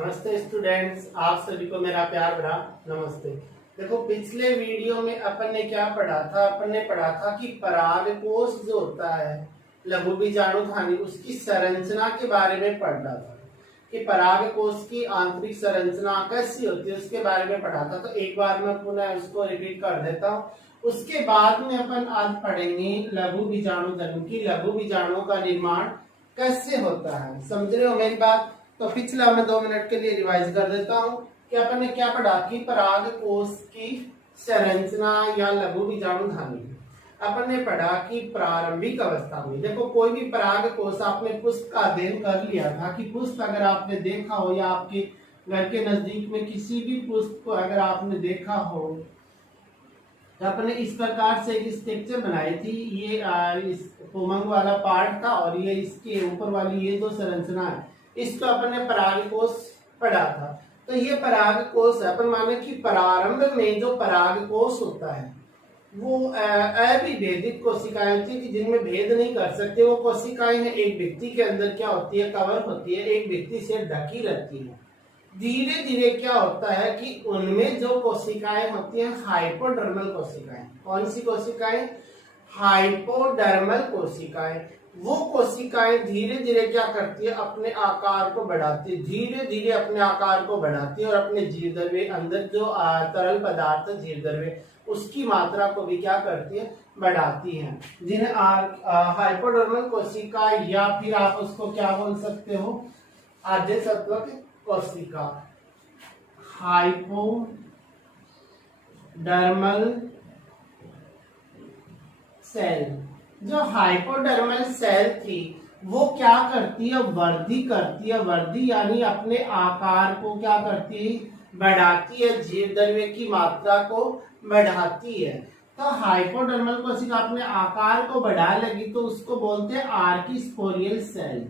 नमस्ते स्टूडेंट्स, आप सभी को मेरा प्यार भरा नमस्ते। देखो, पिछले वीडियो में अपन ने क्या पढ़ा था। अपन ने पढ़ा था कि परागकोश जो होता है लघु बीजाणुधानी, उसकी संरचना के बारे में पढ़ा था कि परागकोश की आंतरिक संरचना कैसी होती है, उसके बारे में पढ़ा था। तो एक बार मैं पुनः उसको रिपीट कर देता हूँ। उसके बाद में अपन आज पढ़ेंगे लघु बीजाणुधन की, लघु बीजाणुओं का निर्माण कैसे होता है। समझ रहे हो मेरी बात? तो पिछला मैं 2 मिनट के लिए रिवाइज कर देता हूँ कि अपन ने क्या पढ़ा कि परागकोश की संरचना या लघु बीजाणुधानी। अपन ने पढ़ा कि प्रारंभिक अवस्था में, देखो कोई भी परागकोश, आपने पुष्प का अध्ययन कर लिया था कि पुष्प अगर आपने देखा हो या आपके घर के नजदीक में किसी भी पुष्प को अगर आपने देखा हो, तो अपने इस प्रकार से एक स्ट्रक्चर बनाई थी। ये इस उमंग वाला पार्ट था और ये इसके ऊपर वाली ये जो संरचना है, इसको अपन ने परागकोश पढ़ा था। तो ये परागकोश अपन माने कि प्रारंभ में जो परागकोश होता है वो अविभेदित कोशिकाएं होती है जिनमें भेद नहीं कर सकते। वो कोशिकाएं हैं एक व्यक्ति के अंदर क्या होती है, कवर होती है, एक व्यक्ति से ढकी रहती है। धीरे धीरे क्या होता है कि उनमें जो कोशिकाएं होती हैं हाइपोडर्मल कोशिकाएं। कौन सी कोशिकाएं? हाइपोडर्मल कोशिकाएं। वो कोशिकाएं धीरे धीरे क्या करती है, अपने आकार को बढ़ाती है, धीरे धीरे अपने आकार को बढ़ाती है और अपने जीवद्रव्य अंदर जो तरल पदार्थ जीवद्रव्य उसकी मात्रा को भी क्या करती है, बढ़ाती है। जिन्हें हाइपोडर्मल कोशिका या फिर आप उसको क्या बोल सकते हो, आद्य सत्वक कोशिका। हाइपोडर्मल सेल, जो हाइपोडर्मल सेल थी वो क्या करती है, वृद्धि करती है। वृद्धि यानी अपने आकार को क्या करती है, बढ़ाती है, जीवद्रव्य की मात्रा को बढ़ाती है। तो हाइपोडर्मल कोशिका अपने आकार को बढ़ा लेगी तो उसको बोलते हैं आर्किस्पोरियल सेल।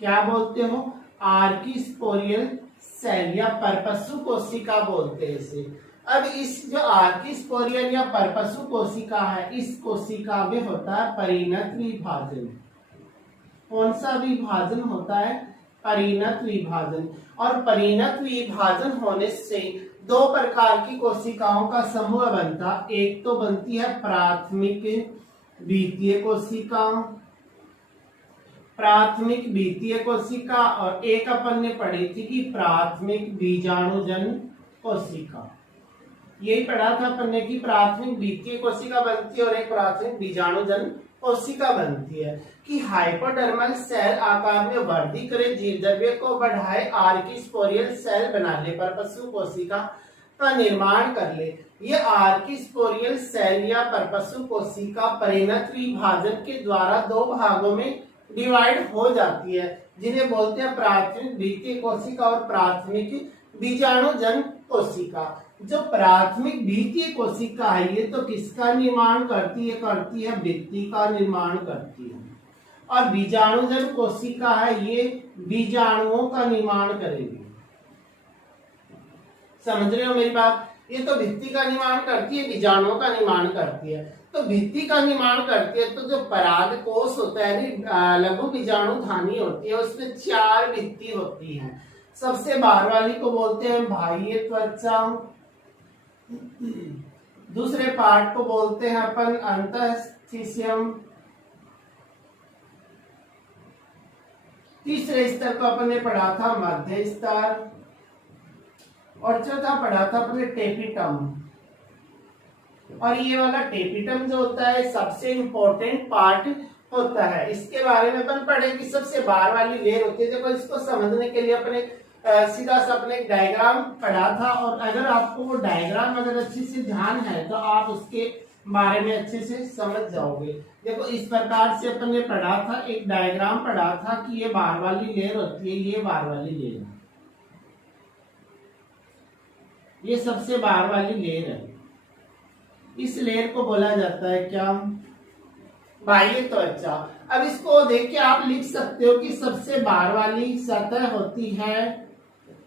क्या बोलते हो? आर्किस्पोरियल सेल या परपसु कोशिका बोलते हैं इसे। अब इस जो आर्किस्पोरियल या परपसु कोशिका है, इस कोशिका में होता है परिणत विभाजन। कौन सा विभाजन होता है? परिणत विभाजन। और परिणत विभाजन होने से 2 प्रकार की कोशिकाओं का समूह बनता। एक तो बनती है प्राथमिक द्वितीय कोशिका, प्राथमिक द्वितीय कोशिका, और एक अपन ने पढ़ी थी कि प्राथमिक बीजाणुजन कोशिका। यही पढ़ा था अपन ने कि प्राथमिक द्वितीय कोशिका बनती है और एक प्राथमिक बीजाणुजन कोशिका बनती है। कि हाइपोडर्मल सेल आकार में वृद्धि करे, जीवद्रव्य को बढ़ाए, आर्किस्पोरियल सेल बना ले, परपसु कोशिका का निर्माण कर ले। ये आर्किस्पोरियल सेल या परपसु कोशिका परिणत विभाजन के द्वारा 2 भागों में डिवाइड हो जाती है, जिन्हें बोलते हैं प्राथमिक द्वितीय कोशिका और प्राथमिक बीजाणुजन कोशिका। जो प्राथमिक द्वितीय कोशिका है ये तो किसका निर्माण करती है? करती है भित्ति का निर्माण करती है। और बीजाणुजन कोशिका है ये बीजाणुओं का निर्माण करेगी। समझ रहे हो मेरी बात? ये तो भित्ति का निर्माण करती है, बीजाणुओं का निर्माण करती है। तो भित्ति का निर्माण करती है, तो जो परागकोश होता है, लघु बीजाणुधानी होती है, उसमें 4 भित्ति होती है। सबसे बाहर वाली को बोलते हैं बाह्य त्वचा, दूसरे पार्ट को बोलते हैं अपन अंतःस्थियम, तीसरे स्तर को अपन ने पढ़ा था मध्य स्तर, और चौथा पढ़ा था अपने टेपिटम। और ये वाला टेपिटम जो होता है सबसे इंपॉर्टेंट पार्ट होता है। इसके बारे में अपन पढ़े कि सबसे बाहर वाली लेयर होती है। देखो, इसको समझने के लिए अपने सीधा सा अपने एक डायग्राम पढ़ा था, और अगर आपको वो डायग्राम अगर अच्छे से ध्यान है तो आप उसके बारे में अच्छे से समझ जाओगे। देखो, इस प्रकार से अपन ने पढ़ा था, एक डायग्राम पढ़ा था कि ये बाहर वाली लेयर होती है, ये बाहर वाली लेयर, ये सबसे बाहर वाली लेयर है। इस लेयर को बोला जाता है क्या? बाह्य त्वचा। अब इसको देख के आप लिख सकते हो कि सबसे बाहर वाली सतह होती है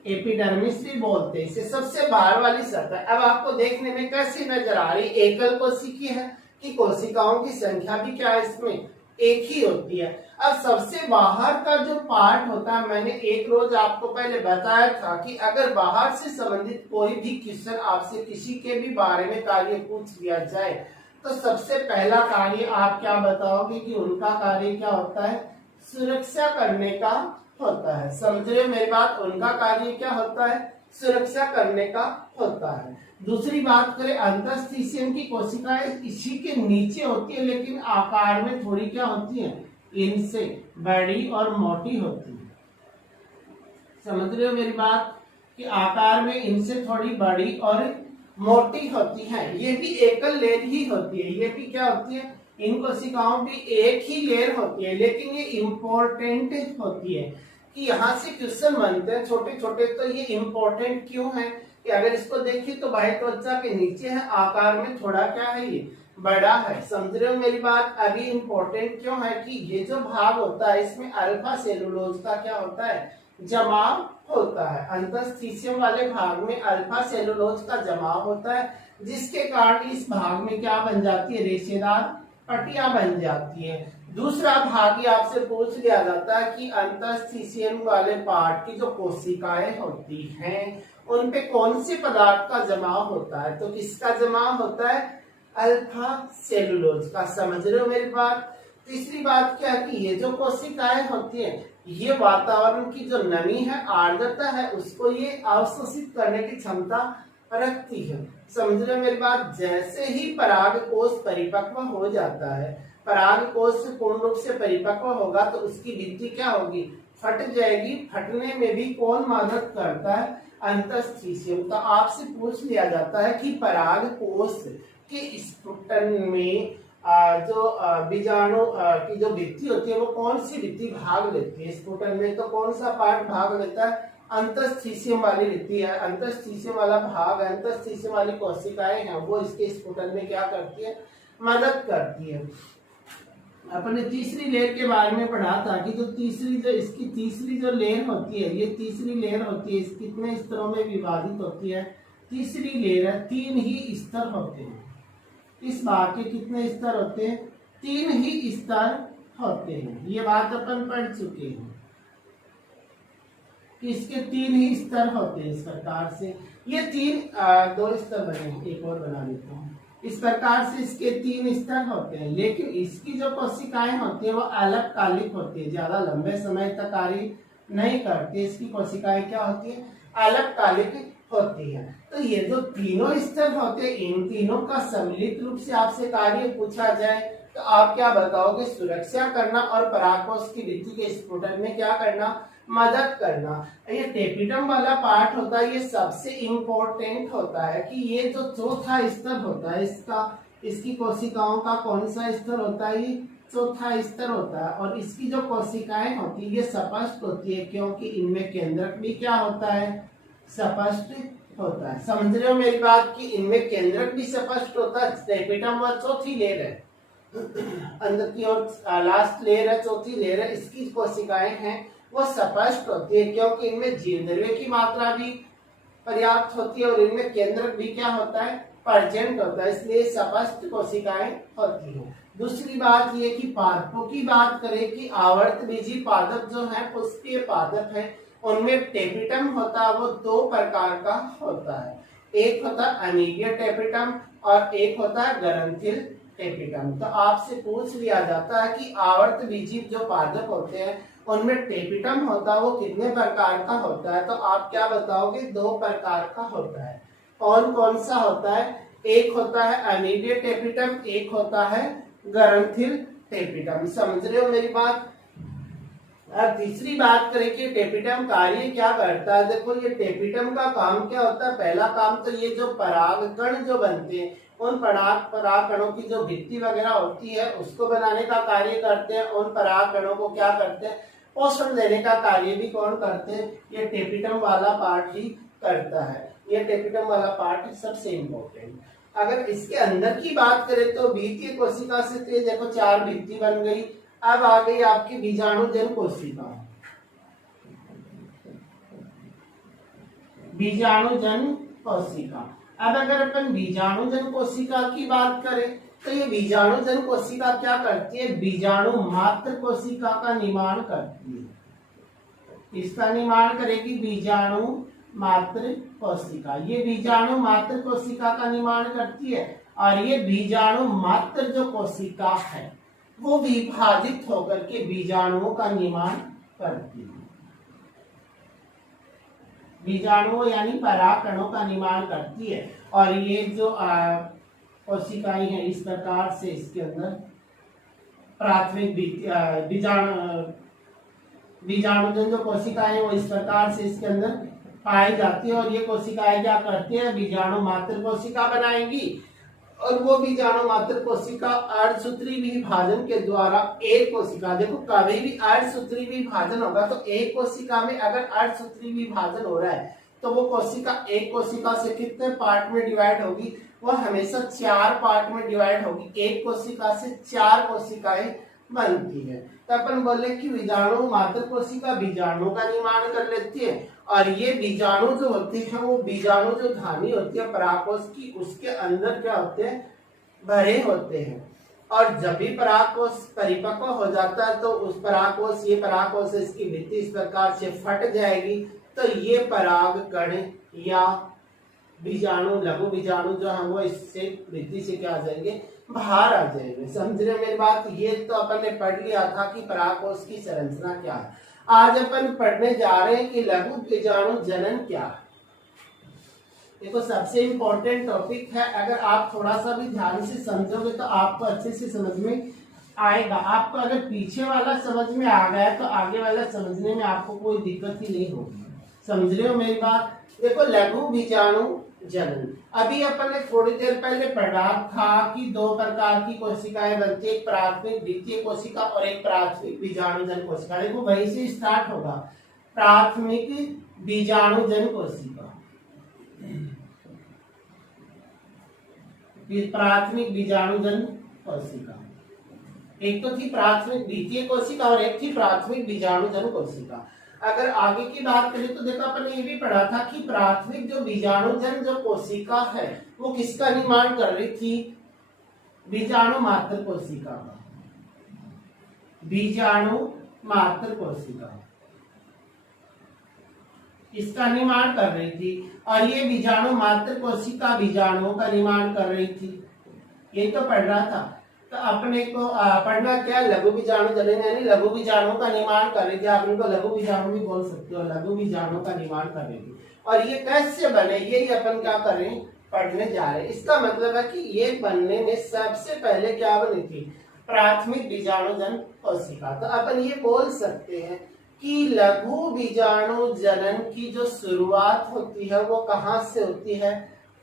एपिडर्मिस भी बोलते हैं इसे, सबसे बाहर वाली सतह। अब आपको देखने में कैसी नजर आ रही? एकल कोशिकी है कि कोशिकाओं की संख्या भी क्या है इसमें? एक ही होती है। अब सबसे बाहर का जो पार्ट होता है, मैंने एक रोज आपको पहले बताया था कि अगर बाहर से संबंधित कोई भी क्वेश्चन आपसे किसी के भी बारे में कार्य पूछ लिया जाए तो सबसे पहला कार्य आप क्या बताओगे कि उनका कार्य क्या होता है? सुरक्षा करने का होता है। समझ रहे हो मेरी बात? उनका कार्य क्या होता है? सुरक्षा करने का होता है। दूसरी बात करें, अंतःस्थिशियम की कोशिकाएं इसी के नीचे होती है, लेकिन आकार में थोड़ी क्या होती है? इनसे बड़ी और मोटी होती है। समझ रहे हो मेरी बात? कि आकार में इनसे थोड़ी बड़ी और मोटी होती है। ये भी एकल लेयर ही होती है। ये भी क्या होती है? इन कोशिकाओं भी एक ही लेयर होती है, लेकिन ये इम्पोर्टेंट होती है कि यहाँ से क्वेश्चन बनते हैं छोटे छोटे। तो ये इम्पोर्टेंट क्यों है कि अगर इसको देखिए तो बाह्य त्वचा के नीचे है, आकार में थोड़ा क्या है? ये बड़ा है। समझ रहे हो मेरी बात? अभी इम्पोर्टेंट क्यों है कि ये जो भाग होता है इसमें अल्फा सेलुलोज का क्या होता है? जमाव होता है। अंतःस्थिशियम वाले भाग में अल्फा सेलुलोज का जमाव होता है, जिसके कारण इस भाग में क्या बन जाती है? रेशेदार पट्टियां बन जाती है। दूसरा भाग आपसे पूछ लिया जाता है कि अंतःस्थिशियम वाले पार्ट की जो कोशिकाएं होती हैं उन पे कौन से पदार्थ का जमाव होता है? तो किसका जमाव होता है? अल्फा सेलुलोज का। समझ रहे हो मेरी बात? तीसरी बात क्या है कि ये जो कोशिकाएं होती हैं ये वातावरण की जो नमी है, आर्द्रता है, उसको ये अवशोषित करने की क्षमता रखती है। समझ रहे हो मेरी बात? जैसे ही परागकोश परिपक्व हो जाता है, परागकोश पूर्ण रूप से परिपक्व होगा तो उसकी भित्ति क्या होगी? फट जाएगी। फटने में भी कौन मदद करता है? अंतःस्थिशियम। तो आपसे पूछ लिया जाता है कि परागकोश के स्फुटन में जो बीजाणु की जो भित्ति होती है वो कौन सी भित्ति भाग लेती है? स्फुटन में तो कौन सा पार्ट भाग लेता है? अंतःस्थिशियम वाली भित्ति है। अंतःस्थिशियम वाला भाग, अंतःस्थिशियम वाली कोशिकाएं हैं वो इसके स्फुटन में क्या करती है? मदद करती है। अपने तीसरी लेयर के बारे में पढ़ा था कि जो इसकी तीसरी जो लेयर होती है, ये तीसरी लेयर होती है, कितने स्तरों में विभाजित होती है? तीसरी लेयर है, 3 ही स्तर होते हैं। इस भाग के कितने स्तर होते हैं? 3 ही स्तर होते हैं। ये बात अपन पढ़ चुके हैं कि इसके 3 ही स्तर होते हैं। इस प्रकार से ये 2 स्तर बने हैं, एक और बना देता हूँ। इस प्रकार से इसके 3 स्तर होते हैं, लेकिन इसकी जो कोशिकाएं होती है वो अलग कालिक होती है, ज्यादा लंबे समय तक कार्य नहीं करती। इसकी कोशिकाएं क्या होती है? अलग कालिक होती है। तो ये जो तीनों स्तर होते हैं, इन तीनों का सम्मिलित रूप से आपसे कार्य पूछा जाए तो आप क्या बताओगे? सुरक्षा करना और परागकोश की भित्ति के स्फुटन में क्या करना? मदद करना। ये टेपिटम वाला पार्ट होता है, ये सबसे इम्पोर्टेंट होता है कि ये जो चौथा स्तर होता है इसकी कोशिकाओं का कौन सा स्तर होता है? ये चौथा स्तर होता है। और इसकी जो कोशिकाएं होती है ये स्पष्ट होती है, क्योंकि इनमें केंद्रक भी क्या होता है? स्पष्ट होता है। समझ रहे हो मेरी बात? की इनमें केंद्रक भी स्पष्ट होता है। टेपिटम वह चौथी लेयर है, अंदर की ओर लास्ट लेयर है, चौथी लेयर है, इसकी कोशिकाएं हैं वो स्पष्ट होती है, क्योंकि इनमें जीवद्रव्य की मात्रा भी पर्याप्त होती है और इनमें केंद्रक भी क्या होता है? प्रेजेंट होता है, इसलिए स्पष्ट कोशिकाएं होती हैं। दूसरी बात ये कि पादपों की बात करें कि आवर्त बीजी पादप जो है, पुष्पीय पादप है, उनमें टेपिटम होता है वो 2 प्रकार का होता है। एक होता है अमीबिया टेपिटम और एक होता है ग्रंथिल टेपिटम। तो आपसे पूछ लिया जाता है कि आवर्त बीजी जो पादप होते हैं उनमें टेपिटम होता है वो कितने प्रकार का होता है? तो आप क्या बताओगे? 2 प्रकार का होता है। कौन कौन सा होता है? एक होता है अमीबिया टेपिटम, एक होता है ग्रंथिल टेपिटम। समझ रहे हो मेरी बात? अब तीसरी बात करें कि टेपिटम कार्य क्या करता है। देखो ये टेपिटम का काम क्या होता है? पहला काम तो ये जो परागकण जो बनते हैं उन परागकणों की जो भित्ति वगैरह होती है उसको बनाने का कार्य करते हैं। उन परागकणों को क्या करते हैं? पोषण देने का कार्य भी कौन करते हैं? ये टेपिटम वाला पार्ट ही करता है। ये टेपिटम वाला पार्ट सबसे इम्पोर्टेंट। अगर इसके अंदर की बात करें तो भित्तीय कोशिका से तो देखो 4 भित्ति बन गई। अब आ गई आपकी बीजाणुजन कोशिका। बीजाणुजन कोशिका। अब अगर अपन बीजाणुजन कोशिका की बात करें तो ये बीजाणु जन कोशिका क्या करती है, बीजाणु मात्र कोशिका का निर्माण करती है। इसका निर्माण करेगी बीजाणु मात्र कोशिका। ये बीजाणु मात्र कोशिका का निर्माण करती है और ये बीजाणु मात्र जो कोशिका है वो विभाजित होकर के बीजाणुओं का निर्माण करती है। बीजाणुओं यानी परागकणों का निर्माण करती है और ये जो कोशिकाएं हैं इस प्रकार से इसके अंदर प्राथमिक बीजाणुजन जो कोशिकाएं हैं वो इस प्रकार से इसके अंदर पाई जाती है और ये कोशिकाएं क्या करती है, बीजाणु मात्र कोशिका बनाएंगी और वो बीजाणु मात्र कोशिका अर्धसूत्री विभाजन के द्वारा एक कोशिका, देखो कभी भी अर्धसूत्री विभाजन होगा तो एक कोशिका में अगर अर्धसूत्री विभाजन हो रहा है तो वो कोशिका एक कोशिका से कितने पार्ट में डिवाइड होगी, वो हमेशा 4 पार्ट में डिवाइड होगी। एक कोशिका से 4 कोशिकाएं बनती है। तो अपन बोले कि बीजाणु मात्र कोशिका बीजाणु का निर्माण कर लेती है और ये बीजाणु जो होते हैं वो बीजाणु जो धानी होती है परागकोश की, उसके अंदर क्या होते हैं, भरे होते हैं। और जब भी परागकोश परिपक्व हो जाता है तो उस परागकोश, ये परागकोश इसकी भित्ति इस प्रकार से फट जाएगी तो ये पराग कण या बीजाणु, लघु बीजाणु जो है वो इससे भित्ति से क्या आ जाएंगे, बाहर आ जाएंगे। समझ रहे मेरी बात। ये तो अपन ने पढ़ लिया था कि परागकोश की संरचना क्या है। आज अपन पढ़ने जा रहे हैं कि लघु बीजाणु जनन क्या है। देखो सबसे इम्पोर्टेंट टॉपिक है, अगर आप थोड़ा सा भी ध्यान से समझोगे तो आपको अच्छे से समझ में आएगा। आपको अगर पीछे वाला समझ में आ गया तो आगे वाला समझने में आपको कोई दिक्कत ही नहीं होगी। समझ रहे हो मेरी बात। देखो लघु बीजाणु जनन, अभी अपन ने थोड़ी देर पहले पढ़ा था कि 2 प्रकार की कोशिकाएं बनती है, एक प्राथमिक द्वितीय कोशिका और एक प्राथमिक बीजाणुजन कोशिका। देखो वहीं से स्टार्ट होगा, प्राथमिक बीजाणुजन कोशिका, प्राथमिक बीजाणुजन कोशिका। एक तो थी प्राथमिक द्वितीय कोशिका और एक थी प्राथमिक बीजाणुजन कोशिका। अगर आगे की बात करें तो देखो अपन ने ये भी पढ़ा था कि प्राथमिक जो बीजाणुजन जो कोशिका है वो किसका निर्माण कर रही थी, बीजाणु मात्र कोशिका का, बीजाणु मात्र कोशिका इसका निर्माण कर रही थी और ये बीजाणु मात्र कोशिका बीजाणुओं का निर्माण कर रही थी। ये तो पढ़ रहा था। तो अपने को पढ़ना क्या, लघु बीजाणु जनन यानी लघु बीजाणु का निर्माण कर रही थी। आप इनको लघु बीजाणु भी बोल सकते हो, लघु बीजाणु का निर्माण कर रही थी। और ये कैसे बने यही अपन क्या करें, पढ़ने जा रहे हैं। इसका मतलब है कि ये बनने में सबसे पहले क्या बनी थी, प्राथमिक बीजाणुजन कोशिका। तो अपन ये बोल सकते हैं कि लघु बीजाणु जनन की जो शुरुआत होती है वो कहाँ से होती है,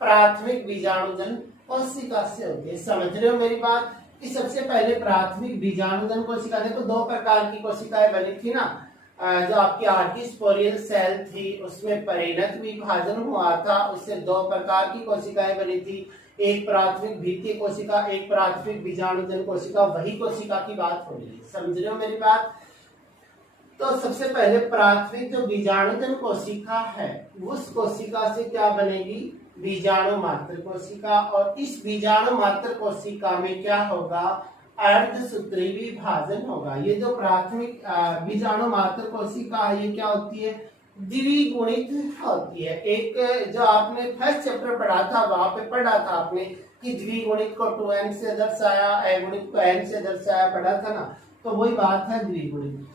प्राथमिक बीजाणुजन कोशिका से होती है। समझ रहे हो मेरी बात कि सबसे पहले प्राथमिक बीजाणुजन कोशिका, देखो 2 प्रकार की कोशिकाएं बनी थी ना, जो आपकी आर्किस्पोरियल सेल थी उसमें परिणत विभाजन हुआ था, उससे 2 प्रकार की कोशिकाएं बनी थी, एक प्राथमिक द्वितीय कोशिका, एक प्राथमिक बीजाणुजन कोशिका। वही कोशिका की बात हो रही है। समझ रहे हो मेरी बात। तो सबसे पहले प्राथमिक जो बीजाणुजन कोशिका है उस कोशिका से क्या बनेगी, बीजाणु मात्र कोशिका। और इस बीजाणु मात्र कोशिका में क्या होगा, अर्धसूत्री विभाजन होगा। ये जो प्राथमिक बीजाणु मात्र कोशिका है ये क्या होती है, द्विगुणित होती है। एक जो आपने फर्स्ट चैप्टर पढ़ा था वहां पे पढ़ा था आपने कि द्विगुणित को 2n से दर्शाया, अगुणित को n से दर्शाया, पढ़ा था ना। तो वही बात है द्विगुणित।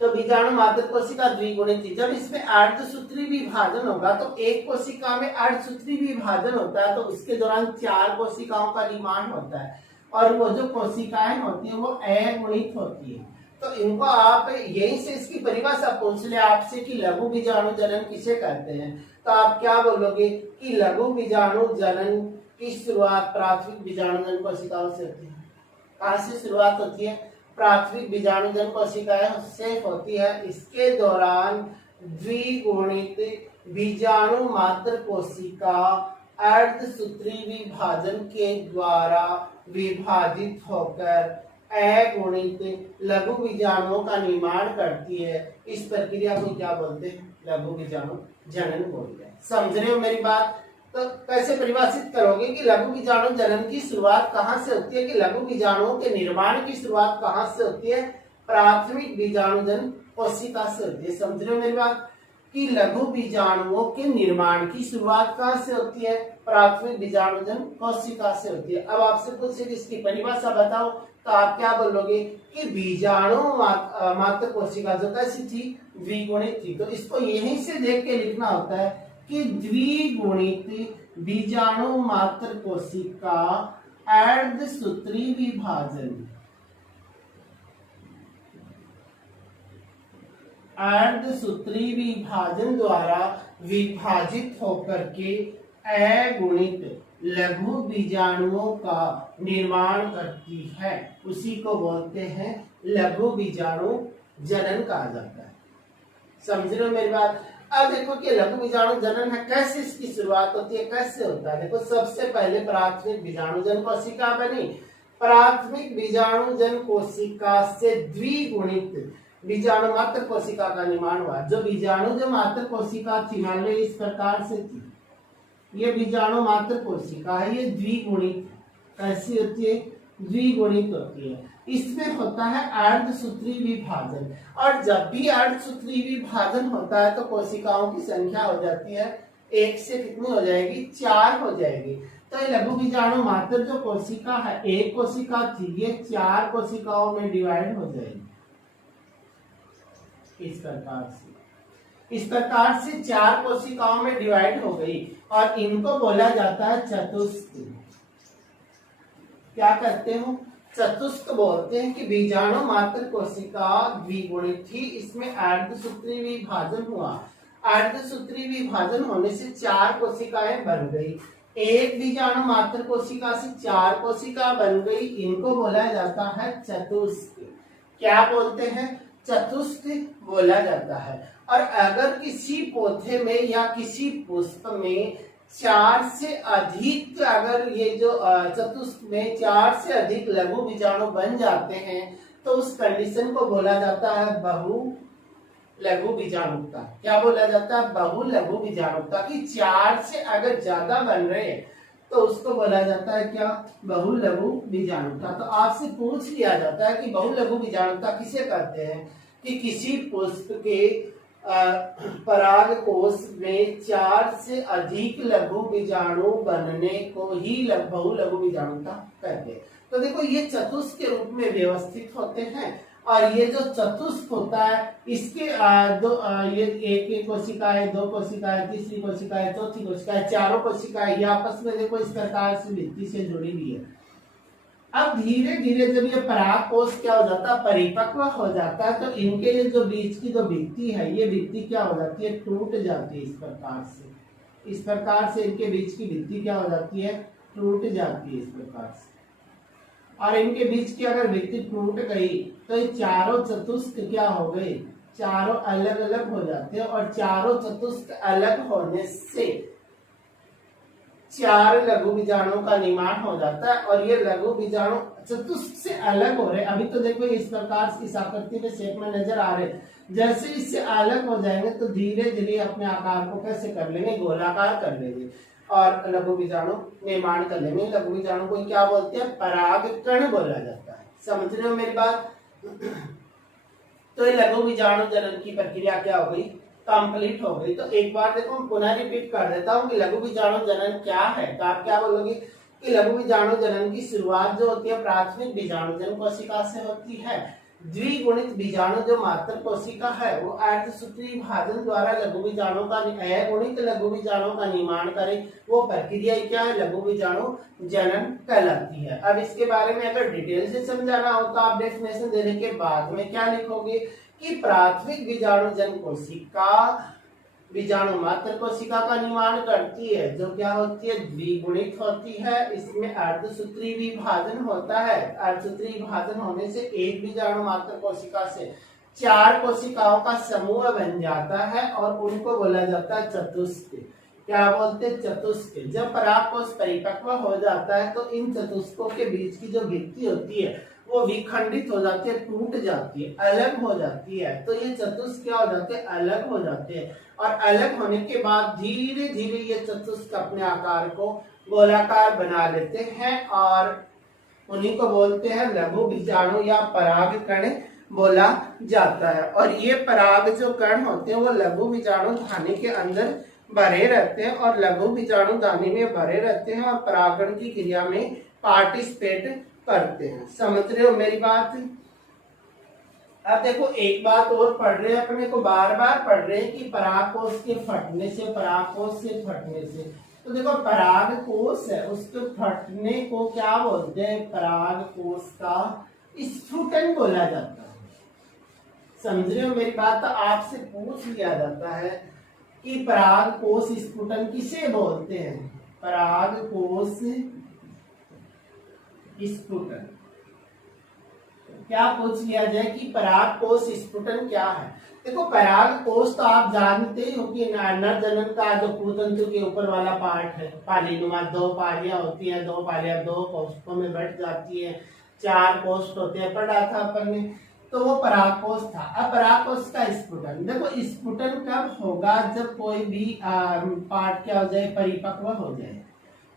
तो बीजाणु मात्र कोशिका द्विगुणित थी। जब इसमें अर्धसूत्री विभाजन होगा तो एक कोशिका में अर्धसूत्री विभाजन होता है तो उसके दौरान 4 कोशिकाओं का निर्माण होता है और वो जो कोशिकाएं होती है वो अगुणित होती है। तो इनको आप यहीं से इसकी परिभाषा पूछ ले आपसे कि लघु बीजाणु जनन किसे कहते हैं, तो आप क्या बोलोगे कि लघु बीजाणु जनन की शुरुआत प्राथमिक बीजाणुजन कोशिकाओं से होती है। कहाँ से शुरुआत होती है, प्राथमिक बीजाणुजन कोशिकाएं से होती है। इसके दौरान द्विगुणित बीजाणु मात्र कोशिका अर्धसूत्री विभाजन के द्वारा विभाजित होकर अगुणित लघु बीजाणुओं का निर्माण करती है। इस प्रक्रिया को क्या बोलते हैं, लघु बीजाणु जनन बोलते हैं। समझ रहे हो मेरी बात। तो कैसे परिभाषित करोगे कि लघु बीजाणु जनन की शुरुआत कहाँ से होती है, कि लघु बीजाणुओं के निर्माण की शुरुआत कहाँ से होती है, प्राथमिक बीजाणुजन कोशिका से होती है। समझ रहे हो मेरी बात, कि लघु बीजाणुओं के निर्माण की शुरुआत कहाँ से होती है, प्राथमिक बीजाणुजन कोशिका से होती है। अब आपसे पूछे कि इसकी परिभाषा बताओ, तो आप क्या बोलोगे कि बीजाणु मात्र कोशिका जो कैसी थी, द्विगुणित थी। तो इसको यहीं से देख के लिखना होता है कि द्विगुणित बीजाणु मात्र कोशिका अर्धसूत्री विभाजन, अर्धसूत्री विभाजन द्वारा विभाजित होकर के अगुणित लघु बीजाणुओं का निर्माण करती है, उसी को बोलते हैं लघु बीजाणु जनन कहा जाता है। समझ रहे हो मेरी बात। अब देखो कि लघु बीजाणु जनन है, कैसे इसकी शुरुआत होती है, कैसे होता है। देखो सबसे पहले प्राथमिक बीजाणुजन कोशिका बनी, प्राथमिक बीजाणुजन कोशिका से द्विगुणित बीजाणु मात्र कोशिका का निर्माण हुआ। जो बीजाणु जो मात्र कोशिका थी, मान लो इस प्रकार से थी, ये बीजाणु मात्र कोशिका है, ये द्विगुणित कैसी होती है, द्विगुणित होती है। इसमें होता है अर्धसूत्री विभाजन, और जब भी अर्धसूत्री विभाजन होता है तो कोशिकाओं की संख्या हो जाती है एक से कितनी हो जाएगी, 4 हो जाएगी। तो ये लघु बीजाणु मात्र जो कोशिका है, एक कोशिका थी, ये 4 कोशिकाओं में डिवाइड हो जाएगी इस प्रकार से 4 कोशिकाओं में डिवाइड हो गई, और इनको बोला जाता है चतुस्क। क्या कहते हो, चतुस्क बोलते हैं। कि बीजाणु मात्र कोशिका द्विगुणित थी, इसमें अर्धसूत्री विभाजन हुआ, अर्धसूत्री विभाजन होने से 4 कोशिकाएं बन गई। एक बीजाणु मात्र कोशिका से 4 कोशिका बन गई, इनको बोला जाता है चतुस्क। क्या बोलते हैं, चतुस्क बोला जाता है। और अगर किसी पौधे में या किसी पुष्प में 4 से अधिक, अगर ये जो चतुस्क में 4 से अधिक लघु बीजाणु बन जाते हैं, तो उस कंडीशन को बोला जाता है बहु लघु बीजाणुता। क्या बोला जाता है, बहु लघु बीजाणुता। कि 4 से अगर ज्यादा बन रहे हैं तो उसको बोला जाता है क्या, बहु लघु बीजाणुता। तो आपसे पूछ लिया जाता है कि बहु लघु बीजाणुता किसे कहते हैं, कि किसी पुष्प के पराग कोश में 4 से अधिक लघु बीजाणु बनने को ही बहु लघु बीजाणुता कहते हैं। तो देखो ये चतुष्क के रूप में व्यवस्थित होते हैं, और ये जो चतुष्क होता है इसके ये एक कोशिकाएं, 2 कोशिकाएं, तीसरी कोशिकाएं, चौथी कोशिकाएं, 4 कोशिकाएं, ये आपस में देखो इस प्रकार से भित्ति से जुड़ी हुई है। अब धीरे धीरे जब ये पराग कोश क्या हो जाता है, परिपक्व हो जाता है, तो इनके ये जो बीच की जो भित्ति है, ये भित्ति क्या हो जाती है, टूट जाती है इस प्रकार से। इस प्रकार से इनके बीच की भित्ति क्या हो जाती है, टूट जाती है इस प्रकार से। और इनके बीच की अगर भित्ति टूट गई तो ये चारों चतुष्क क्या हो गए, चारों अलग अलग हो जाते हैं, और चारों चतुष्क अलग होने से 4 लघु बीजाणुओं का निर्माण हो जाता है। और ये लघु बीजाणु चतुष्क से अलग हो रहे, अभी तो देखो इस प्रकार की इस आकृति में शेप में नजर आ रहे, जैसे इससे अलग हो जाएंगे तो धीरे धीरे अपने आकार को कैसे कर लेंगे, गोलाकार कर लेंगे और लघु बीजाणु निर्माण कर लेंगे। लघु बीजाणु को क्या बोलते हैं, परागकण बोला जाता है। समझ रहे हो मेरी बात। तो ये लघु बीजाणु जनन की प्रक्रिया क्या हो गई, कंप्लीट हो गई। तो एक बार देखो पुनः रिपीट कर देता हूँ कि लघु बीजाणु जनन क्या है। तो आप क्या बोलोगे कि लघु बीजाणु जनन की शुरुआत जो होती है प्राथमिक बीजाणुजन कोशिका से होती है। द्विगुणित बीजाणु जो मात्र कोशिका है वो अर्धसूत्री विभाजन द्वारा लघु बीजाणु का अगुणित लघु बीजाणु का निर्माण करे, वो प्रक्रिया क्या है, लघु बीजाणु जनन कहलाती है। अब इसके बारे में अगर डिटेल से समझाना हो तो आप डेफिनेशन देने के बाद में क्या लिखोगे कि प्राथमिक बीजाणुजन कोशिका बीजाणु मात्र कोशिका का निर्माण करती है, जो क्या होती है, द्विगुणित होती है। इसमें अर्धसूत्री विभाजन होता है। अर्धसूत्री विभाजन होने से एक बीजाणु मात्र कोशिका से 4 कोशिकाओं का समूह बन जाता है और उनको बोला जाता है चतुष्क। क्या बोलते हैं, चतुष्क। जब परागकोश परिपक्व हो जाता है तो इन चतुष्कों के बीच की जो भित्ति होती है वो विखंडित हो जाती है, टूट जाती है, अलग हो जाती है। तो ये चतुष्क क्या हो जाते हैं, अलग हो जाते हैं। और अलग होने के बाद धीरे धीरे ये चतुष्क अपने आकार को गोलाकार बना लेते हैं और उन्हीं को बोलते हैं लघु बीजाणु या पराग कण बोला जाता है। और ये पराग जो कण होते हैं वो लघु बीजाणु धानी के अंदर भरे रहते हैं और लघु बीजाणु धानी में भरे रहते हैं और परागण की क्रिया में पार्टिसिपेट करते हैं। समझ रहे हो मेरी बात? अब देखो एक बात और पढ़ रहे हैं, अपने को बार बार पढ़ रहे हैं कि परागकोश के फटने से, परागकोश से फटने से। तो देखो परागकोश है, उसके फटने को क्या बोलते हैं, परागकोश का स्फुटन बोला जाता है। समझ रहे हो मेरी बात? तो आपसे पूछ लिया जाता है कि परागकोश स्फुटन किसे बोलते हैं, परागकोश स्फुटन। क्या पूछ लिया जाए कि परागकोश स्फुटन क्या है। देखो परागकोश तो आप जानते ही हो कि नर जनन का जो पूतंत्र के ऊपर वाला पार्ट है, पालीनुमा, दो पालियां होती है, दो पालियां दो कोष्ठों में बैठ जाती है, 4 कोष्ठ होते हैं, पढ़ा था अपन ने। तो वो परागकोश था। अब परागकोश का स्फुटन, देखो स्फुटन कब होगा, जब कोई भी पार्ट क्या हो जाए, परिपक्व हो जाए।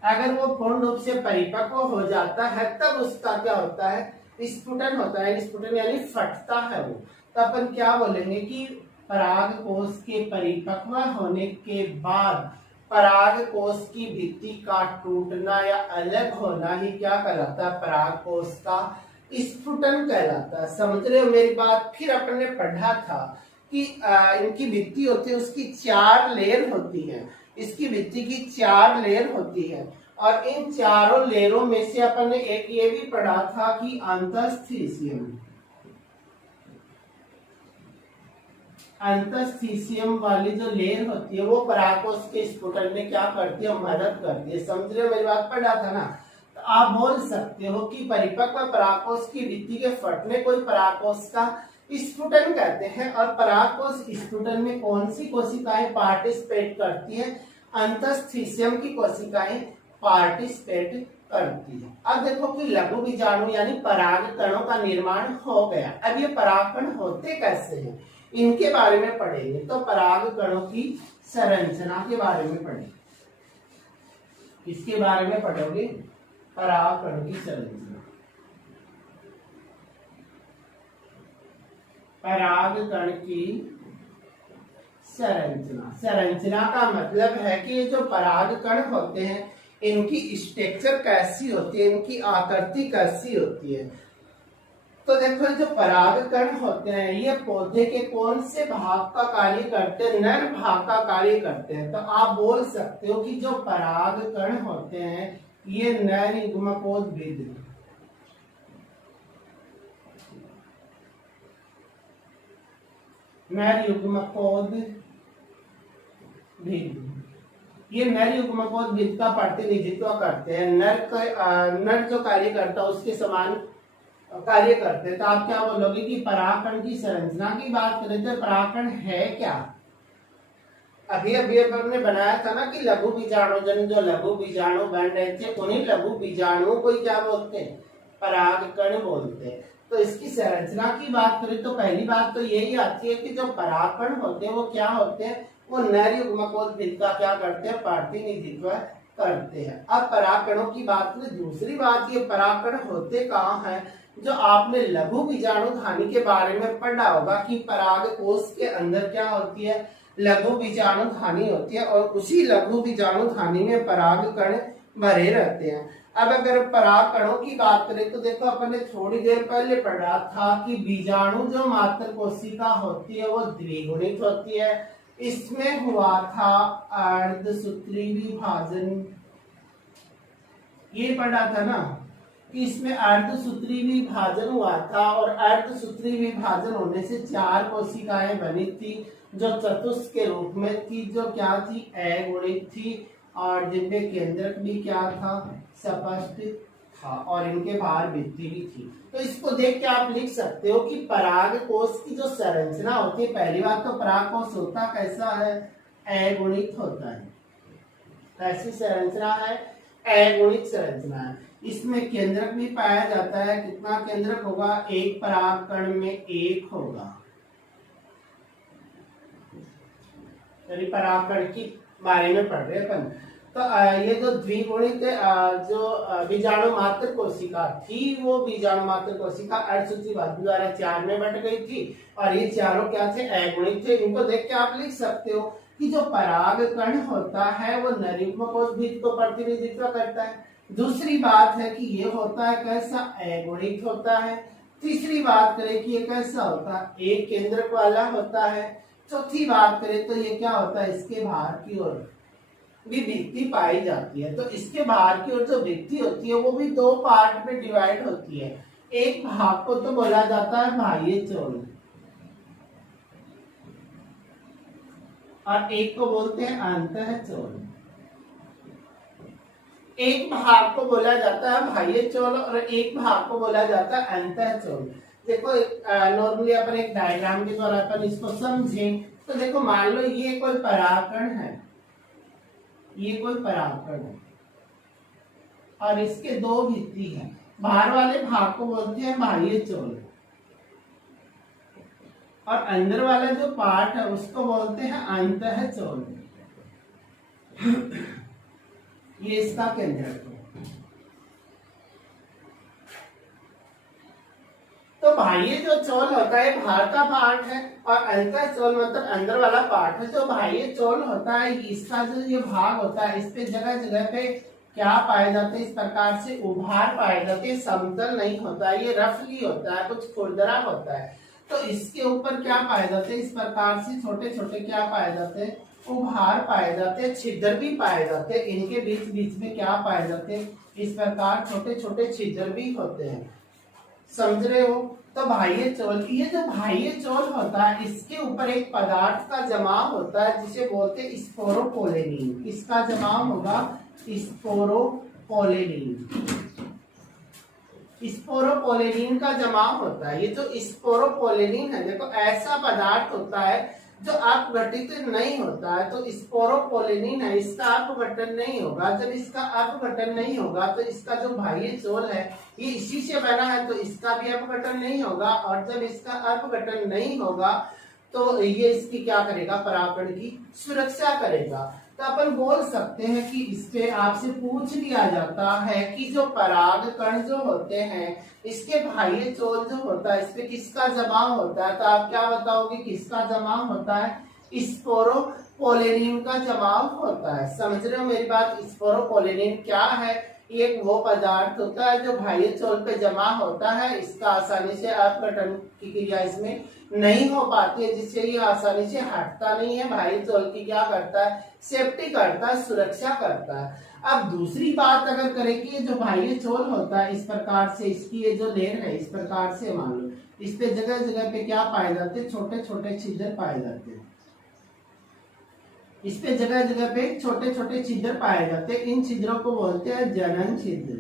अगर वो पूर्ण रूप से परिपक्व हो जाता है तब उसका क्या होता है, स्फुटन होता है। स्फुटन यानी फटता है वो। तो अपन क्या बोलेंगे कि परागकोश के परिपक्व होने के बाद परागकोश की भित्ति का टूटना या अलग होना ही क्या कहलाता है, परागकोश का स्फुटन कहलाता है। समझ रहे हो मेरी बात? फिर अपन ने पढ़ा था कि इनकी भित्ति होती है, उसकी 4 लेयर होती है, इसकी भित्ति की 4 लेयर होती है। और इन चारों लेयरों में से अपन ने एक ये भी पढ़ा था कि अंतस्थीसियम वाली जो लेयर होती है वो परागकोश के स्फुटन में क्या करती है, मदद करती है। समझ रहे हो मेरी बात? पढ़ा था ना। तो आप बोल सकते हो कि परिपक्व परागकोश की भित्ति के फटने को परागकोश का स्फुटन कहते हैं। और परागकोश स्फुटन में कौन सी कोशिकाएं पार्टिसिपेट करती है, अंतस्थीसियम की कोशिकाएं पार्टिसिपेट करती है। अब देखो कि लघु बीजाणु यानी पराग कणों का निर्माण हो गया। अब ये परागकण होते कैसे हैं, इनके बारे में पढ़ेंगे। तो पराग कणों की संरचना के बारे में पढ़ेंगे। इसके बारे में पढ़ोगे, पराग कणों की संरचना। पराग कण की संरचना, संरचना का मतलब है कि ये जो पराग कण होते हैं इनकी स्ट्रक्चर कैसी होती है, इनकी आकृति कैसी होती है। तो देखो जो परागकण होते हैं ये पौधे के कौन से भाग का कार्य करते हैं, नर भाग का कार्य करते हैं। तो आप बोल सकते हो कि जो परागकण होते हैं ये नर युग्मकोद्भिद, नर युग्मकोद्भिद, ये नर युग्मकोद्भिद का प्रतिनिधित्व करते हैं। नर जो कार्य करता है उसके समान कार्य करते हैं। तो आप क्या बोलोगे कि परागकण की संरचना की बात करें तो परागकण है क्या। अभी हमने बनाया था ना कि लघु बीजाणु जन, जो लघु बीजाणु बन रहे थे उन्हीं लघु बीजाणुओं को क्या बोलते हैं, परागकण बोलते हैं। तो इसकी संरचना की बात करें तो पहली बात तो यही आती है कि जो परागकण होते हैं वो क्या होते हैं, वो नर युग्मकोद्भिद का क्या करते हैं, प्रतिनिधित्व करते हैं। अब परागकणों की बात करें, दूसरी बात ये परागकण होते कहाँ हैं, जो आपने लघु बीजाणु धानी के बारे में पढ़ा होगा कि परागकोश के अंदर क्या होती है, लघु बीजाणु धानी होती है और उसी लघु बीजाणु धानी में परागकण भरे रहते हैं। अब अगर परागकणों की बात करें तो देखो अपन ने थोड़ी देर पहले पढ़ा था कि बीजाणु जो मात्र कोशिका होती है वो द्विगुणित होती है। इसमें हुआ था अर्धसूत्री विभाजन, ये पढ़ा था ना कि इसमें अर्धसूत्री विभाजन हुआ था और अर्धसूत्री विभाजन होने से 4 कोशिकाएं बनी थी जो चतुष्क के रूप में थी, जो क्या थी, अगुणित थी और जिनमें केंद्रक भी क्या था, स्पष्ट था और इनके बाहर भित्ति भी थी। तो इसको देख के आप लिख सकते हो कि परागकोश की जो संरचना होती है, पहली बात तो परागकोश होता कैसा है, अगुणित होता है। कैसी संरचना है, अगुणित संरचना है। इसमें केंद्रक भी पाया जाता है। कितना केंद्रक होगा? एक परागकण में एक होगा। यानी परागकण की बारे में पढ़ रहे अपन। तो ये जो द्विगुणित जो बीजाणु मात्र कोशिका थी, वो बीजाणु मात्र कोशिका अर्धसूत्रीबद्ध द्वारा 4 में बट गई थी और ये चारों क्या थे? अगुणित थे। इनको देख के आप लिख सकते हो कि जो परागकण होता है वो नरयुग्म कोश भित्ति को प्रतिनिधित्व करता है। दूसरी बात है कि ये होता है कैसा? अगुणित होता है। तीसरी बात करें कि ये कैसा होता है? एक केंद्रक वाला होता है। चौथी बात करें तो ये क्या होता है? इसके बाहर की ओर भी भित्ति पाई जाती है। तो इसके बाहर की ओर जो भित्ति होती है वो भी 2 पार्ट में डिवाइड होती है। एक भाग को तो बोला जाता है बाह्य चोल और एक को बोलते हैं अंतःचोल। एक भाग को बोला जाता है बाह्य चोल और एक भाग को बोला जाता है अंतःचोल। देखो नॉर्मली अपन एक डायग्राम के द्वारा अपन इसको समझें तो देखो मान लो ये कोई परागकण है, ये कोई परागकण है और इसके 2 भित्ति हैं। बाहर वाले भाग को बोलते हैं बाह्य चोल और अंदर वाला जो पार्ट है उसको बोलते हैं अंतःचोल। ये इसका केंद्रक है। तो बाह्य जो चोल होता है बाहर का पार्ट है और अंतःचोल मतलब अंदर वाला पार्ट है। जो बाह्य चोल होता है इसका जो ये भाग होता है इस पे जगह जगह पे क्या पाए जाते हैं? इस प्रकार से उभार पाए जाते हैं। समतल नहीं होता है, ये रफली होता है, कुछ खुरदरा होता है। तो इसके ऊपर क्या पाए जाते हैं? इस प्रकार से छोटे छोटे क्या पाए जाते हैं? उभार पाए जाते हैं, छिद्र भी पाए जाते हैं। इनके बीच बीच में क्या पाए जाते हैं? इस प्रकार छोटे छोटे छिद्र भी होते हैं। समझ रहे हो? तो बाह्य चोल, ये जो बाह्य चोल होता है इसके ऊपर एक पदार्थ का जमाव होता है जिसे बोलते हैं स्पोरोपोलेनिन। किसका जमाव होगा? स्पोरोपोलेनिन। स्पोरोपोलेनिन का जमाव होता है। ये जो स्पोरोपोलेनिन है देखो ऐसा पदार्थ होता है जो अपघटित नहीं होता है। तो स्पोरोपोलेनिन है, इसका अपघटन नहीं होगा। जब इसका अपघटन नहीं होगा तो इसका जो बाह्य चोल है ये इसी से बना है तो इसका भी अपघटन नहीं होगा और जब इसका अपघटन नहीं होगा तो ये इसकी क्या करेगा? परागकण की सुरक्षा करेगा। तो अपन बोल सकते हैं कि इससे आपसे पूछ लिया जाता है कि जो परागकण जो होते हैं इसके बाह्य चोल जो होता है इस पे किसका जमाव होता है? तो आप क्या बताओगे किसका जमाव होता है? स्पोरोपोलेनिन का जमाव होता है। समझ रहे हो मेरी बात? स्पोरोपोलेनिन क्या है? ये एक वो पदार्थ होता है जो बाह्य चोल पे जमा होता है। इसका आसानी से अपघटन की क्रिया इसमें नहीं हो पाती है जिससे ये आसानी से हटता नहीं है। बाह्य चोल की क्या करता है? सेफ्टी करता है, सुरक्षा करता है। अब दूसरी बात अगर करें कि ये जो बाह्य चोल होता है इस प्रकार से इसकी ये जो लेयर है इस प्रकार से मान लो इस पे जगह जगह पे क्या पाए जाते हैं? छोटे छोटे छिद्र पाए जाते हैं। इस पे जगह जगह पे छोटे छोटे छिद्र पाए जाते हैं। इन छिद्रों को बोलते हैं जनन छिद्र।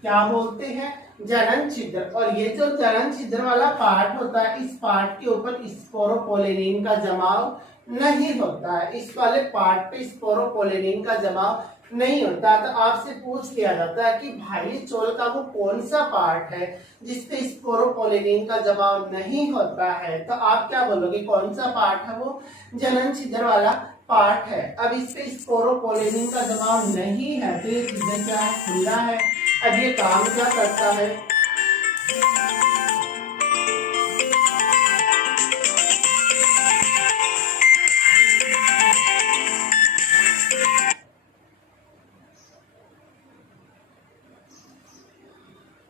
क्या बोलते हैं? जनन छिद्र। और ये जो जनन छिद्र वाला पार्ट होता है इस पार्ट के ऊपर स्पोरोपोलेनिन का जमाव नहीं होता है। इस वाले पार्ट पे स्पोरोपोलेनिन का जमाव नहीं होता। तो आपसे पूछ लिया जाता है कि बाह्य चोल का वो कौन सा पार्ट है जिसपे स्पोरोपोलेनिन का जमाव नहीं होता है? तो आप क्या बोलोगे कौन सा पार्ट है? वो जनन छिद्र वाला पार्ट है। अब इस पे स्पोरोपोलेनिन का जमाव नहीं है तो ये छिद्र क्या है? खुला है। अब ये काम क्या करता है?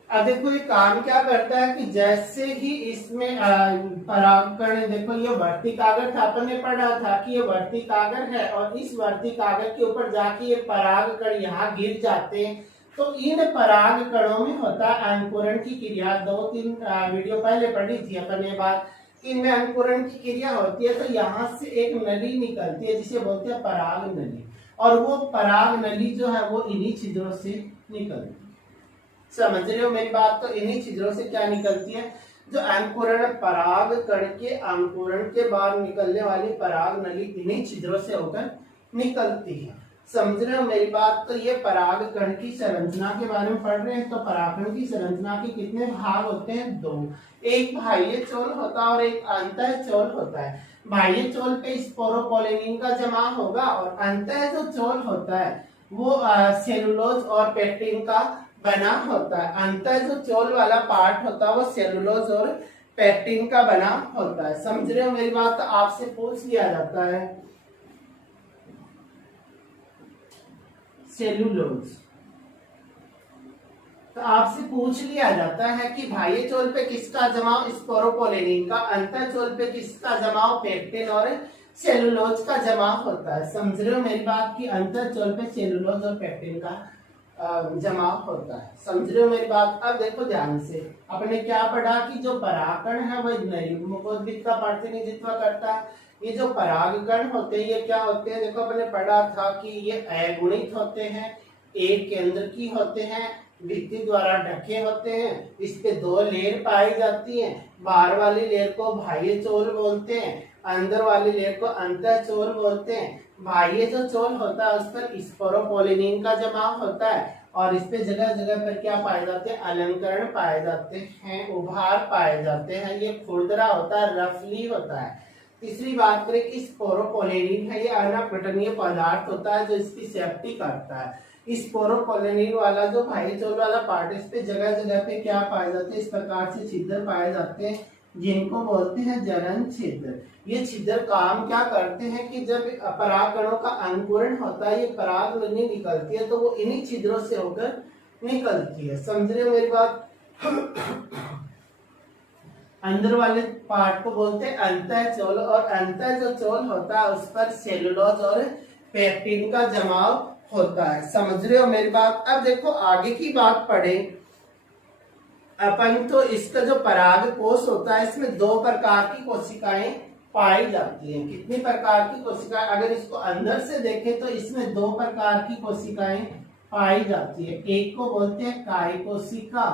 अब देखो ये काम क्या करता है कि जैसे ही इसमें परागकण देखो ये वर्ती कागज था, अपन ने पढ़ा था कि ये वर्ती कागज है और इस वर्ती कागज के ऊपर जाके ये परागकण यहाँ गिर जाते हैं। तो इन परागकणों में होता है अंकुरण की क्रिया। 2-3 वीडियो पहले पढ़ी थी अपन ये बात कि इनमें अंकुरण की क्रिया होती है। तो यहाँ से एक नली निकलती है जिसे बोलते हैं पराग नली और वो पराग नली जो है वो इन्हीं छिद्रों से निकलती है। समझ रहे हो मेरी बात? तो इन्हीं छिद्रों से क्या निकलती है? जो अंकुरण पराग कण के अंकुरण के बाद निकलने वाली पराग नली इन्हीं छिद्रों से होकर निकलती है। समझ रहे हो मेरी बात। तो ये परागकण की संरचना के बारे में पढ़ रहे हैं। तो परागकण की संरचना के कितने भाग होते हैं? दो। एक बाह्य चोल होता है और एक अंतः चोल होता है। बाह्य चोल पे स्पोरोपोलिनिन का जमा होगा और अंतः जो चोल होता है वो सेलुलोज और पेक्टिन का बना होता है। अंतः जो चोल वाला पार्ट होता है वो सेलुलोज और पेक्टिन का बना होता है। समझ रहे हो मेरी बात। तो आपसे पूछ लिया जाता है सेलुलोज, तो आपसे पूछ लिया जाता है कि बाह्य चोल पे किसका जमाव? स्पोरोपोलिनिन का। अंतः चोल पे किसका जमाव? पेक्टिन और सेलुलोज का जमाव होता है। समझ रहे हो मेरी बात की अंतः चोल पे सेलुलोज और पेक्टिन का जमाव होता है। समझ रहे हो मेरी बात। अब देखो ध्यान से, अपने क्या पढ़ा कि जो परागकण है वह नरयुग्मकोद्भिद का प्रतिनिधित्व करता है। ये जो परागकण होते हैं ये क्या होते हैं? देखो अपने पढ़ा था कि ये अगुणित होते हैं, एक केंद्र की होते हैं, भित्ति द्वारा ढके होते हैं। इस पे दो लेयर पाई जाती हैं। बाहर वाली लेयर को बाह्य चोल बोलते हैं, अंदर वाली लेयर को अंतः चोल बोलते हैं। बाह्य जो चोल होता है उस पर स्पोरोपोलिनिन का जमाव होता है और इस पे जगह जगह पर क्या पाए जाते हैं? अलंकरण पाए जाते हैं, उभार पाए जाते हैं। ये खुरदरा होता है, रफली होता है। तीसरी बात करें कि स्पोरोपोलिनिन है, ये अनापटनीय पदार्थ होता है जो इसकी सेफ्टी करता है। स्पोरोपोलिनिन वाला जो बाह्य चोल वाला पार्ट, इस पे जगह जगह पे क्या पाए जाते हैं? इस प्रकार से छिद्र पाए जाते हैं जिनको बोलते हैं जनन छिद्र। ये छिद्र काम क्या करते हैं कि जब परागकणों का अंकुरण होता है, ये पराग नली निकलती है तो वो इन्हीं छिद्रों से होकर निकलती है। समझ रहे हो मेरी बात। अंदर वाले पार्ट को बोलते हैं अंतः चोल और अंतः जो चोल होता है उस पर सेलुलोज और पेक्टिन का जमाव होता है। समझ रहे हो मेरी बात। अब देखो आगे की बात पढ़े अपन। तो इसका जो पराग कोश होता है इसमें दो प्रकार की कोशिकाएं पाई जाती हैं। कितनी प्रकार की कोशिकाएं? अगर इसको अंदर से देखें तो इसमें दो प्रकार की कोशिकाएं पाई जाती है। एक को बोलते हैं काय कोशिका।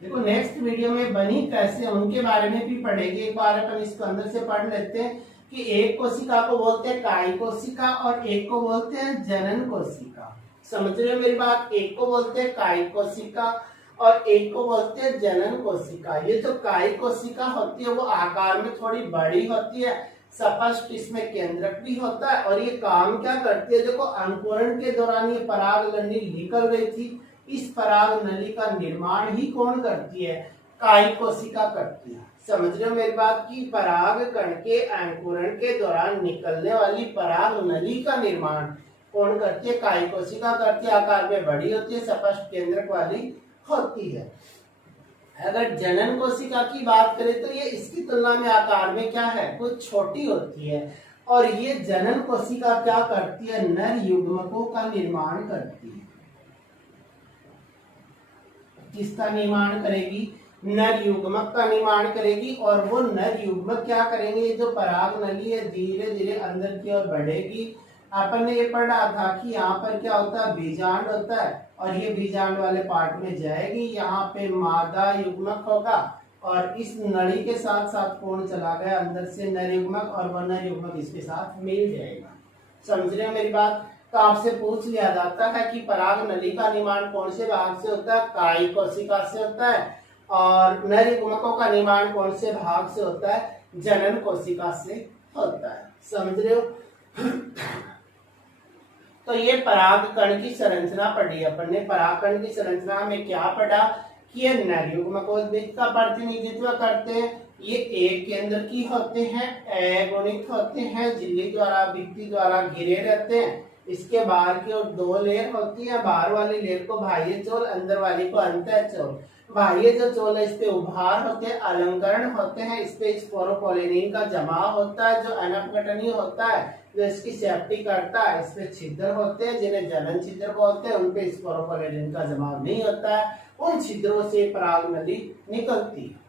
देखो नेक्स्ट वीडियो में बनी कैसे उनके बारे में भी पढ़ेंगे। एक बार अपन इसको अंदर से पढ़ लेते हैं कि एक कोशिका को बोलते हैं काय कोशिका और एक को बोलते हैं जनन कोशिका। समझ रहे हो मेरी बात। एक को बोलते हैं काय कोशिका और एक को बोलते हैं जनन कोशिका। ये जो काय कोशिका होती है वो आकार में थोड़ी बड़ी होती है, स्पष्ट इसमें केंद्रक भी होता है और ये काम क्या करती है? देखो अंकुरण के दौरान ये पराग नली निकल रही थी, इस पराग नली का निर्माण ही कौन करती है? काय कोशिका करती है। समझ रहे हो मेरी बात की पराग कण के अंकुरण के दौरान निकलने वाली पराग नली का निर्माण कौन करती है? काय कोशिका करती है। आकार में बड़ी होती है, स्पष्ट केंद्रक वाली होती है। अगर जनन कोशिका की बात करें तो ये इसकी तुलना में आकार में क्या है? कुछ छोटी होती है और ये जनन कोशिका क्या करती है? नर युग्मकों का निर्माण करती है। किसका निर्माण करेगी? नर युग्मक का निर्माण करेगी और वो नर युग्मक क्या करेंगे? ये जो पराग नली है धीरे धीरे अंदर की ओर बढ़ेगी। अपन ने ये पढ़ा था कि यहाँ पर क्या होता है? बीजांड होता है और ये बीजांड वाले पार्ट में जाएगी। यहाँ पे मादा युग्मक होगा और इस नली के साथ साथ कौन चला गया? अंदर से नर युग्मक और वह नर युग्मक इसके साथ मिल जाएगा। समझ रहे हैं मेरी बात। तो आपसे पूछ लिया जाता है कि पराग नली का निर्माण कौन से भाग से होता है? काय कोशिका से होता है और नर युग्मकों का निर्माण कौन से भाग से होता है? जनन कोशिका से होता है। समझ रहे हो। तो ये परागकण की संरचना पढ़ी अपन ने। परागकण की संरचना में क्या पढ़ा कि ये नर युग्मकोद्भिद का प्रतिनिधित्व करते हैं। ये एक केंद्र की होते हैं, अगुणित होते हैं, झिल्ली द्वारा भित्ति द्वारा घिरे रहते हैं। इसके बाहर की ओर दो लेयर होती है। बाहर वाली लेयर को बाह्य चोल, अंदर वाली को अंतः चोल। बाह्य जो चोल है इस पे उभार होते हैं, अलंकरण होते हैं। इस पे स्पोरोपोलिनिन का जमाव होता है जो अनपघटनीय होता है, जो इसकी सेफ्टी करता है। इस पे छिद्र होते हैं जिन्हें जनन छिद्र बोलते हैं। उन पे स्पोरोपोलिनिन का जमाव नहीं होता है। उन छिद्रों से पराग नली निकलती है।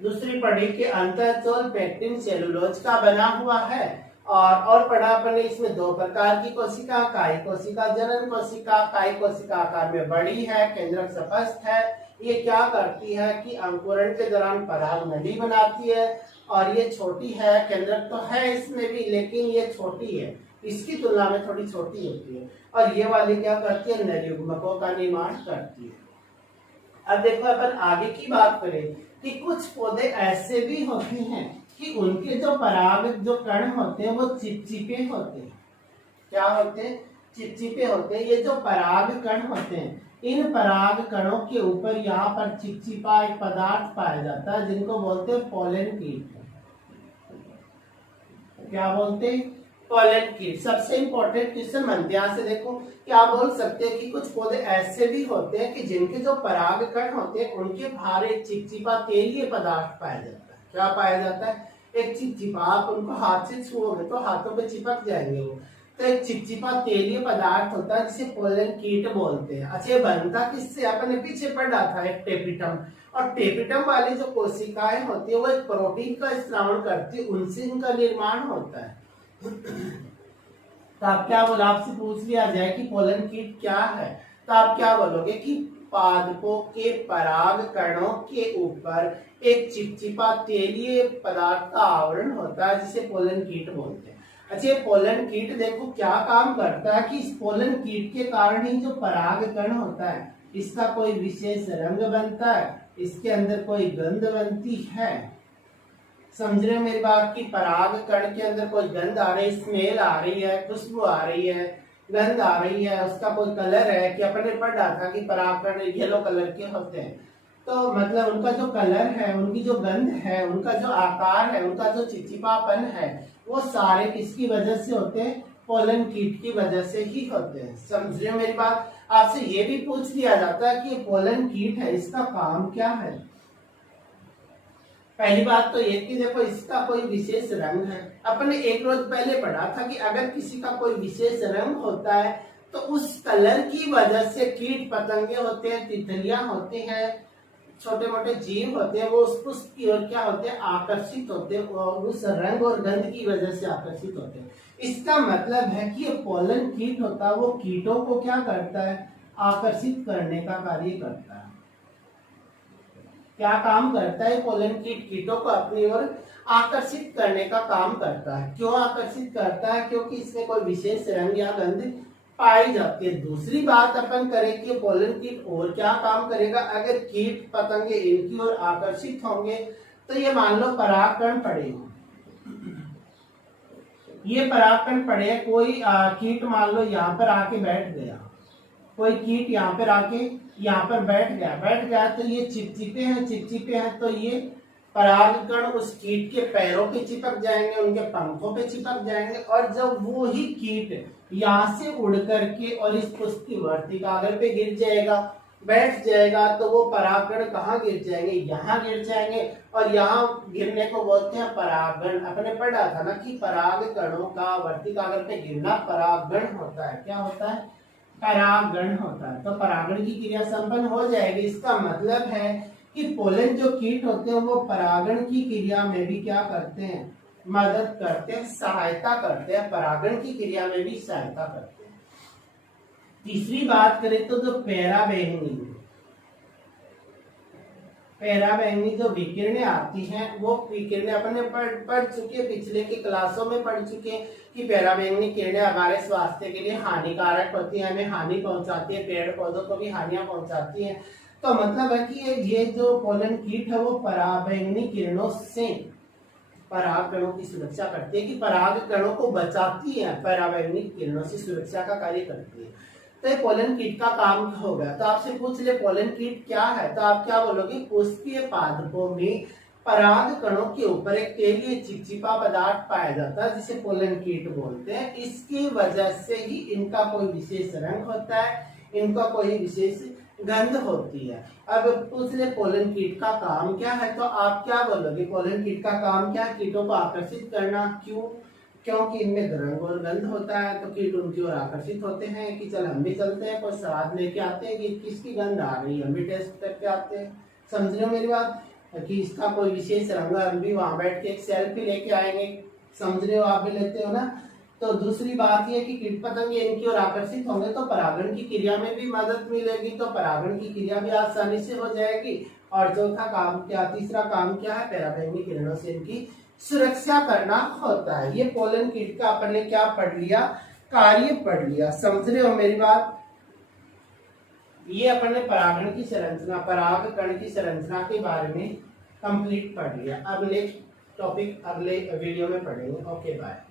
दूसरी पढ़ी कि अंतः चोल पेक्टिन सेलुलोज का बना हुआ है और पढ़ा अपने इसमें दो प्रकार की कोशिका, काय कोशिका, जनन कोशिका। काय कोशिका आकार में बड़ी है, केंद्रक स्पष्ट है, ये क्या करती है कि अंकुरण के दौरान पराग नली बनाती है, और ये छोटी है, केंद्रक तो है इसमें भी लेकिन ये छोटी है, इसकी तुलना में थोड़ी छोटी होती है, और ये वाली क्या करती है, नरयुग्मकों का निर्माण करती है। अब देखो अपन आगे की बात करें कि कुछ पौधे ऐसे भी होते हैं कि उनके जो पराग जो कण होते हैं वो चिपचिपे होते हैं। क्या होते हैं, चिपचिपे होते हैं। ये जो पराग कण होते हैं, इन पराग कणों के ऊपर यहाँ पर चिपचिपा एक पदार्थ पाया जाता है जिनको बोलते हैं पोलन कीट। क्या बोलते हैं, पोलन कीट। सबसे इंपॉर्टेंट क्वेश्चन बनते हैं, यहाँ से देखो कि आप बोल सकते हैं कि कुछ पौधे ऐसे भी होते हैं कि जिनके जो पराग कण होते हैं उनके बाहर एक चिपचिपा तेलीय पदार्थ पाया जाता है। क्या पाया जाता है, एक चिपचिपा। आप उनको हाथ से छुओगे तो हाथों पे चिपक जाएंगे वो, तो एक चिपचिपा तेलीय पदार्थ होता है जिसे पोलन कीट बोलते हैं। अच्छा, ये बनता किससे, आपने पीछे पढ़ा था, एक टेपिटम, और टेपिटम वाली जो कोशिकाएं होती है वो एक प्रोटीन का स्रावण करती है, उनसे इनका निर्माण होता है। तो आप क्या बोलो, आपसे पूछ लिया जाए कि पोलन कीट क्या है, तो आप क्या बोलोगे कि पादपों के पराग कणों के ऊपर एक चिपचिपा तेलीय पदार्थ का आवरण होता है जिसे पोलन कीट बोलते हैं। अच्छा, ये पोलन कीट देखो क्या काम करता है कि इस पोलन कीट के कारण ही जो पराग कण होता है इसका कोई विशेष रंग बनता है, इसके अंदर कोई गंध बनती है। समझ रहे हो मेरी बात की, पराग कण के अंदर कोई गंध आ रही है, स्मेल आ रही है, खुशबू आ रही है, गंध आ रही है, उसका कोई कलर है कि अपने पढ़ा था कि पराग कण येलो कलर के होते हैं, तो मतलब उनका जो कलर है, उनकी जो गंध है, उनका जो आकार है, उनका जो चिपचिपापन है, वो सारे किसकी वजह से होते हैं, पोलन कीट की वजह से ही होते हैं। समझ रहे हो मेरी बात। आपसे ये भी पूछ लिया जाता है कि ये पोलन कीट है, इसका काम क्या है। पहली बात तो ये कि देखो इसका कोई विशेष रंग है। अपने एक रोज पहले पढ़ा था कि अगर किसी का कोई विशेष रंग होता है तो उस कलर की वजह से कीट पतंगे होते हैं, तितलियां होती हैं, छोटे मोटे जीव होते हैं, वो उस पुष्प की ओर क्या होते हैं, आकर्षित होते हैं, और उस रंग और गंध की वजह से आकर्षित होते हैं। इसका मतलब है कि ये पोलन कीट होता है वो कीटों को क्या करता है, आकर्षित करने का कार्य करता है। क्या काम करता है पोलन कीट, कीटों को अपनी ओर आकर्षित करने का काम करता है। क्यों आकर्षित करता है, क्योंकि इसमें कोई विशेष रंग या गंध पाई जाती है। दूसरी बात अपन करें कि पोलन कीट और क्या काम करेगा, अगर कीट पतंगे इनकी ओर आकर्षित होंगे तो ये मान लो परागकण पड़े, ये परागकण पड़े, कोई कीट मान लो यहाँ पर आके बैठ गया, कोई कीट यहाँ पर आके यहाँ पर बैठ गया तो ये चिपचिपे हैं तो ये परागकण उस कीट के पैरों पे चिपक जाएंगे, उनके पंखों पे चिपक जाएंगे, और जब वो ही कीट यहाँ से उड़ करके और इस पुष्प की वर्तिकाग्र पे गिर जाएगा, बैठ जाएगा, तो वो परागकण कहाँ गिर जाएंगे, यहाँ गिर जाएंगे, और यहाँ गिरने को बोलते हैं परागण। अपने पढ़ा था ना कि परागकणों का वर्तिकाग्र पे गिरना परागण होता है। क्या होता है, परागण होता है। तो परागण की क्रिया संपन्न हो जाएगी। इसका मतलब है कि पोलन जो कीट होते हैं वो परागण की क्रिया में भी क्या करते हैं, मदद करते हैं, सहायता करते हैं, परागण की क्रिया में भी सहायता करते हैं। तीसरी बात करें तो जो पैराबैंगनी जो विकिरणें आती हैं, वो विकिरणें अपने पढ़ चुके, पिछले की क्लासों में पढ़ चुके कि पैराबैंगनी किरणें हमारे स्वास्थ्य के लिए हानिकारक होती है, हमें हानि पहुंचाती है, पेड़ पौधों को भी हानियां पहुंचाती हैं। तो मतलब है कि ये जो पोलन कीट है वो पराबैंगनी किरणों से परागकणों की सुरक्षा करती है, कि परागकणों को बचाती है, पराबैंगनी किरणों से सुरक्षा का कार्य करती है। तो ये पोलन कीट का काम होगा। तो आपसे पूछ ले पोलन कीट क्या है, तो आप क्या बोलोगे, पुष्पीय पादपों में परागकणों के ऊपर एक तेलीय चिपचिपा पदार्थ पाया जाता है जिसे पोलन कीट बोलते हैं। इसकी वजह से ही इनका कोई विशेष रंग होता है, इनका कोई विशेष गंध होती है। अब पूछ ले पोलन कीट का काम क्या है, तो आप क्या बोलोगे, पोलन कीट का काम क्या है, कीटों को आकर्षित करना। क्यों, क्योंकि इनमें रंग और गंध होता है, तो कीट उनकी ओर आकर्षित होते हैं कि चल हम भी चलते हैं, कोई स्वाद लेके आते हैं कि किसकी गंध आ रही है, हम भी टेस्ट करके आते हैं। समझ रहे हो मेरी बात, कि इसका कोई विशेष रंग, हम भी वहां बैठ के एक सेल्फी लेके आएंगे। समझ रहे हो, आप भी लेते हो ना, तो दूसरी बात यह कि कीट पतंगे इनकी ओर आकर्षित होंगे तो परागण की क्रिया में भी मदद मिलेगी, तो परागण की क्रिया भी आसानी से हो जाएगी। और चौथा काम क्या, तीसरा काम क्या है, पराबैंगनी किरणों से इनकी सुरक्षा करना होता है। ये पोलन कीट का अपन ने क्या पढ़ लिया, कार्य पढ़ लिया। समझ रहे हो मेरी बात? ये अपन ने परागण की संरचना, परागकण की संरचना के बारे में कंप्लीट पढ़ लिया। अब नेक्स्ट टॉपिक अगले वीडियो में पढ़ेंगे। Okay bye.